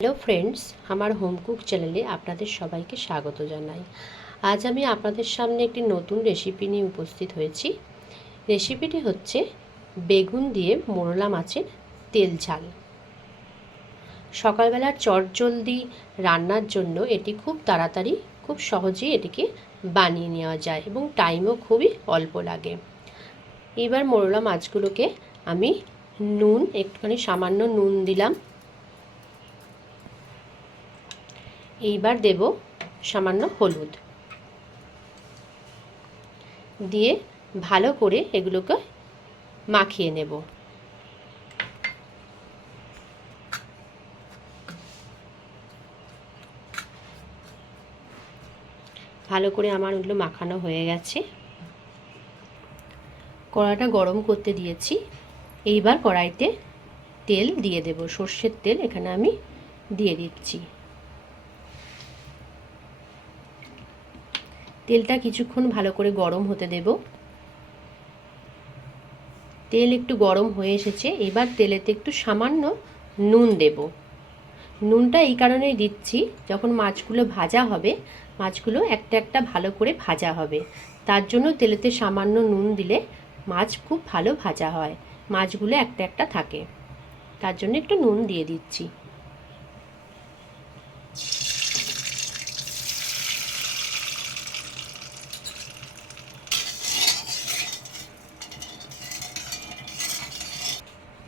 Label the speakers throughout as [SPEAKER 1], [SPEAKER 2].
[SPEAKER 1] Hello friends, আমার home cook চ্যানেলে আপনাদের সবাইকে স্বাগত জানাই। আজ আমি আপনাদের সামনে একটি নতুন রেসিপি নিয়ে উপস্থিত হয়েছি। রেসিপিটি হচ্ছে বেগুন দিয়ে মোরলা মাছের তেল ঝাল। সকালবেলার চটজলদি রান্নার জন্য এটি খুব তাড়াতাড়ি, খুব সহজেই এটিকে বানিয়ে নেওয়া যায় এবং টাইমও খুবই অল্প লাগে। এবার মোরলা মাছগুলোকে আমি নুন, একটুখানি সামান্য নুন দিলাম। এইবার দেব সামান্য হলুদ। দিয়ে ভালো করে এগুলোকে মাখিয়ে নেব। ভালো করে আমার ওগুলো মাখানো হয়ে গেছে। কড়াটা গরম করতে দিয়েছি। এইবার কড়াইতে তেল দিয়ে দেব। সর্ষের তেল এখানে আমি দিয়ে দিচ্ছি। তেলটা কিছুক্ষণ ভালো করে গরম হতে দেব। তেল একটু গরম হয়ে এসেছে, এবার তেলেতে একটু সামান্য নুন দেব। নুনটা এই কারণেই দিচ্ছি, যখন মাছগুলো ভাজা হবে, মাছগুলো একটা একটা ভালো করে ভাজা হবে। তার জন্য তেলেতে সামান্য নুন দিলে মাছ খুব ভালো ভাজা হয়, মাছগুলো একটা একটা থাকে। তার জন্য একটু নুন দিয়ে দিচ্ছি।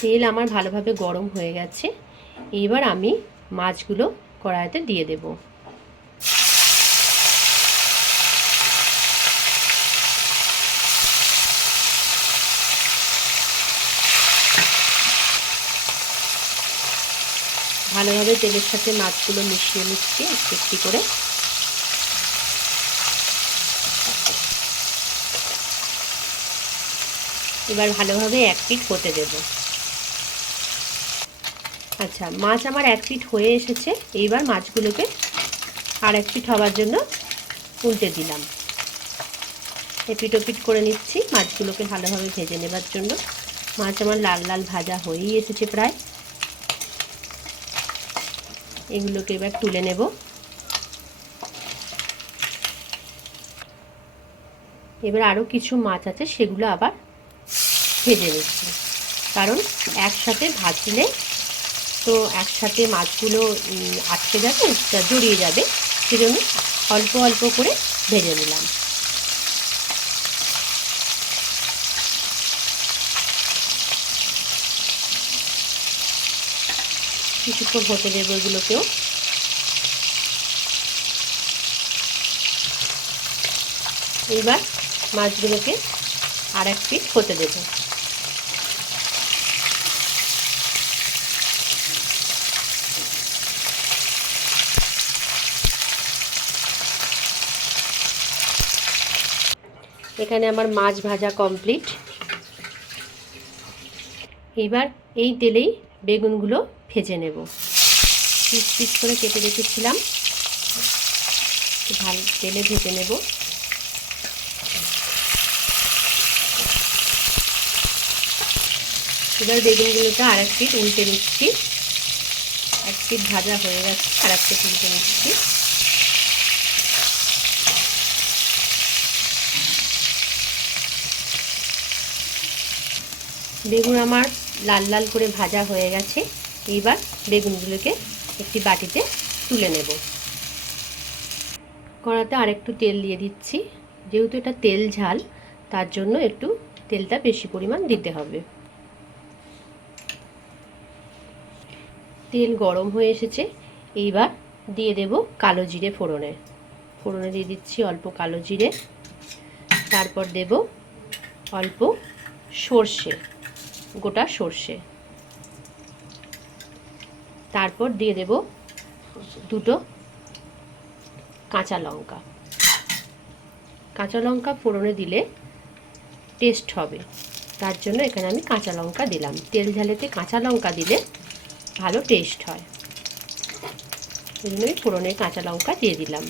[SPEAKER 1] তেল আমার ভালোভাবে গরম হয়ে গেছে। এবার আমি মাছগুলো কড়াইতে দিয়ে দেব। ভালোভাবে তেলের সাথে মাছগুলো মিশিয়ে নিচ্ছি একটু করে এবার ভালোভাবে এক পিট হতে দেব। আচ্ছা মাছ আমার এক পিট হয়ে এসেছে, এইবার মাছগুলোকে আর এক পিট হওয়ার জন্য উল্টে দিলাম। এপিট ওপিট করে নিচ্ছি, মাছগুলোকে ভালোভাবে ভেজে নেবার জন্য। মাছ আমার লাল লাল ভাজা হয়েই এসেছে প্রায়। এগুলোকে এবার তুলে নেব। এবার আরও কিছু মাছ আছে, সেগুলো আবার ভেজে নিচ্ছি। কারণ একসাথে ভাজলে তো একসাথে মাছগুলো আটকে যাবে জড়িয়ে যাবে, সেজন্য অল্প অল্প করে ভেজে নিলাম। কিছুক্ষণ হতে দেবো এগুলোকেও। এইবার মাছগুলোকে আর এক হতে দেবো। এখানে আমার মাছ ভাজা কমপ্লিট এবার এই তেলেই বেগুনগুলো ভেজে নেব। পিস পিস করে কেটে রেখেছিলাম। ভালো তেলে ভেজে নেব। এবার বেগুনগুলোকে আর এক পিট উল্টে নিচ্ছি। এক পিট ভাজা হয়ে গেছে, আর এক পিট উল্টে নিচ্ছি। বেগুন আমার লাল লাল করে ভাজা হয়ে গেছে। এইবার বেগুনগুলোকে একটি বাটিতে তুলে নেব। কড়াতে আরেকটু তেল দিয়ে দিচ্ছি। যেহেতু এটা তেল ঝাল, তার জন্য একটু তেলটা বেশি পরিমাণ দিতে হবে। তেল গরম হয়ে এসেছে। এইবার দিয়ে দেব কালো জিরে ফোড়নে। ফোড়নে দিয়ে দিচ্ছি অল্প কালো জিরে। তারপর দেব অল্প সর্ষে। গোটা সর্ষে। তারপর দিয়ে দেব দুটো কাঁচা লঙ্কা। কাঁচা লঙ্কা ফোড়নে দিলে টেস্ট হবে। তার জন্য এখানে আমি কাঁচা লঙ্কা দিলাম। তেল ঝালেতে কাঁচা লঙ্কা দিলে ভালো টেস্ট হয়। এই জন্য আমি কাঁচা লঙ্কা দিয়ে দিলাম।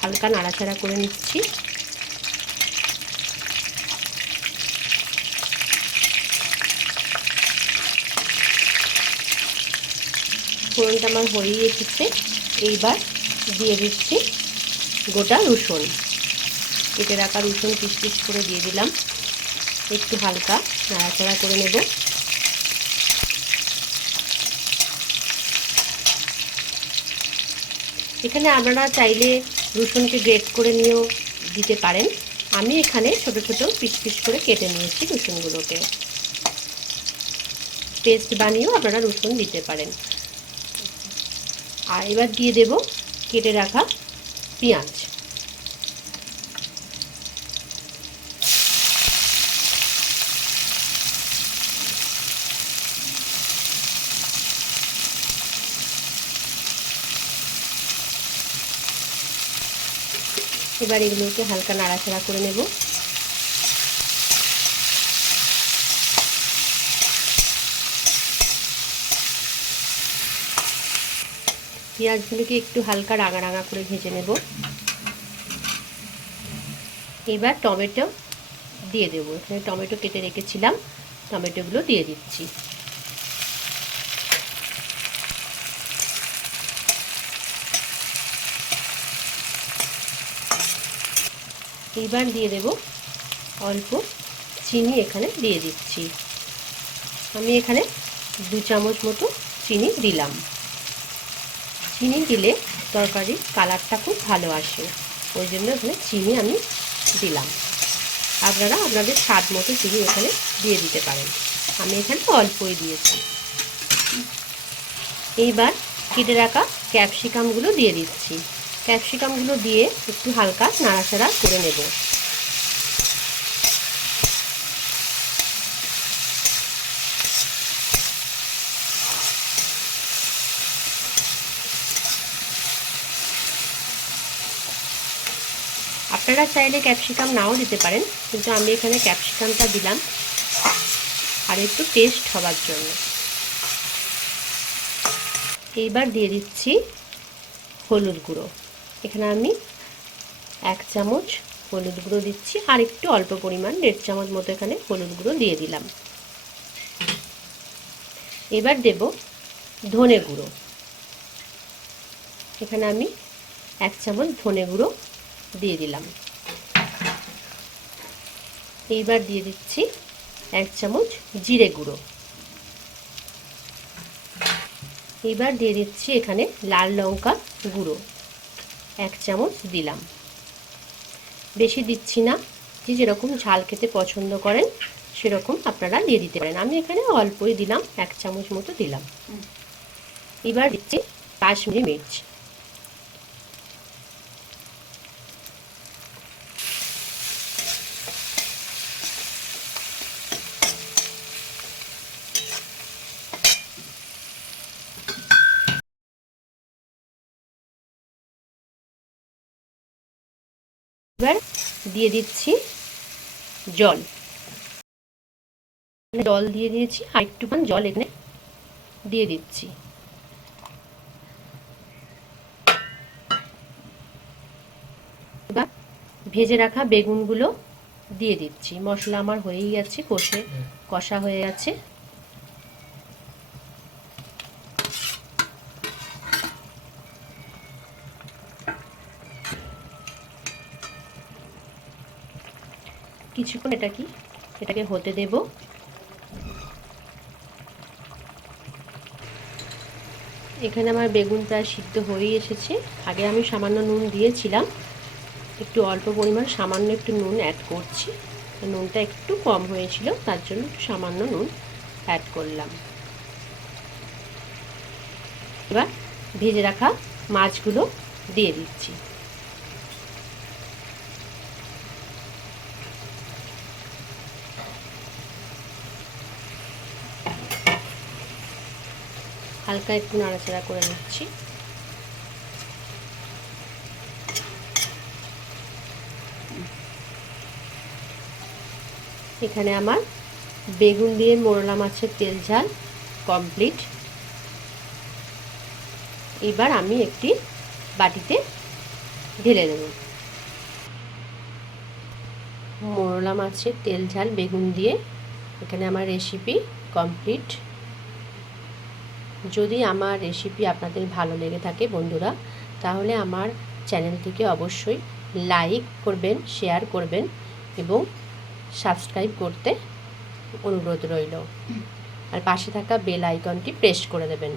[SPEAKER 1] হালকা নাড়াচাড়া করে নিচ্ছি। ফোড়নটা আমার হয়েই এসেছে। এইবার দিয়ে দিচ্ছি গোটা রসুন। কেটে রাখা রসুন পিস করে দিয়ে দিলাম। একটু হালকা নাড়াচাড়া করে নেব। এখানে আপনারা চাইলে রসুনকে গ্রেট করে নিয়েও দিতে পারেন। আমি এখানে ছোট ছোট পিস পিস করে কেটে নিয়েছি রসুনগুলোকে। পেস্ট বানিয়েও আপনারা রসুন দিতে পারেন। আর এবার দিয়ে দেব কেটে রাখা পেঁয়াজ। এবার এগুলোকে হালকা নাড়াচাড়া করে নেব। পেঁয়াজগুলোকে একটু হালকা রাঙা রাঙা করে ভেজে নেব। এবার টমেটো দিয়ে দেবো। এখানে টমেটো কেটে রেখেছিলাম, টমেটোগুলো দিয়ে দিচ্ছি। এবার দিয়ে দেব অল্প চিনি এখানে দিয়ে দিচ্ছি। আমি এখানে দু চামচ মতো চিনি দিলাম। চিনি দিলে তরকারির কালারটা খুব ভালো আসে। ওই জন্য এখানে চিনি আমি দিলাম। আপনারা আপনাদের স্বাদ মতো চিনি এখানে দিয়ে দিতে পারেন। আমি এখানে অল্পই দিয়েছি। এইবার কেটে রাখা ক্যাপসিকামগুলো দিয়ে দিচ্ছি। ক্যাপসিকামগুলো দিয়ে একটু হালকা নাড়াচাড়া করে নেব। আপনারা চাইলে ক্যাপসিকাম নাও দিতে পারেন, কিন্তু আমি এখানে ক্যাপসিকামটা দিলাম। আর একটু টেস্ট হবার জন্য। এইবার দিয়ে দিচ্ছি হলুদ গুঁড়ো। এখানে আমি এক চামচ হলুদ গুঁড়ো দিচ্ছি, আর একটু অল্প পরিমাণ দেড় চামচ মতো এখানে হলুদ গুঁড়ো দিয়ে দিলাম। এবার দেব ধনে গুঁড়ো। এখানে আমি এক চামচ ধনে গুঁড়ো দিয়ে দিলাম। এইবার দিয়ে দিচ্ছি এক চামচ জিরে গুঁড়ো। এবার দিয়ে দিচ্ছি এখানে লাল লঙ্কা গুঁড়ো। এক চামচ দিলাম। বেশি দিচ্ছি না। যে যেরকম ঝাল খেতে পছন্দ করেন সেরকম আপনারা দিয়ে দিতে পারেন। আমি এখানে অল্পই দিলাম এক চামচ মতো দিলাম। এবার দিচ্ছি কাশ্মীরি মির্চ এবার দিয়ে দিচ্ছি জল। জল দিয়ে দিয়েছি, আর একটুখানি জল এখানে দিয়ে দিচ্ছি। ভেজে রাখা বেগুনগুলো দিয়ে দিচ্ছি। মশলা আমার হয়েই গেছে কষে, কষা হয়ে গেছে। কিছুক্ষণ এটা কি এটাকে হতে দেব। এখানে আমার বেগুন প্রায় সিদ্ধ হয়েই এসেছে। আগে আমি সামান্য নুন দিয়েছিলাম। একটু অল্প পরিমাণ সামান্য একটু নুন অ্যাড করছি। নুনটা একটু কম হয়েছিল, তার জন্য একটু সামান্য নুন অ্যাড করলাম। এবার ভেজে রাখা মাছগুলো দিয়ে দিচ্ছি। হালকা একটু নাড়াচাড়া করে নিচ্ছি। এখানে আমার বেগুন দিয়ে মোরলা মাছের তেল ঝাল কমপ্লিট। এবার আমি একটি বাটিতে ঢেলে দেব। মোরলা মাছের তেল ঝাল, বেগুন দিয়ে। এখানে আমার রেসিপি কমপ্লিট। যদি আমার রেসিপি আপনাদের ভালো লেগে থাকে বন্ধুরা, তাহলে আমার চ্যানেলটিকে অবশ্যই লাইক করবেন শেয়ার করবেন এবং সাবস্ক্রাইব করতে অনুরোধ রইল। আর পাশে থাকা বেল আইকনটি প্রেস করে দেবেন।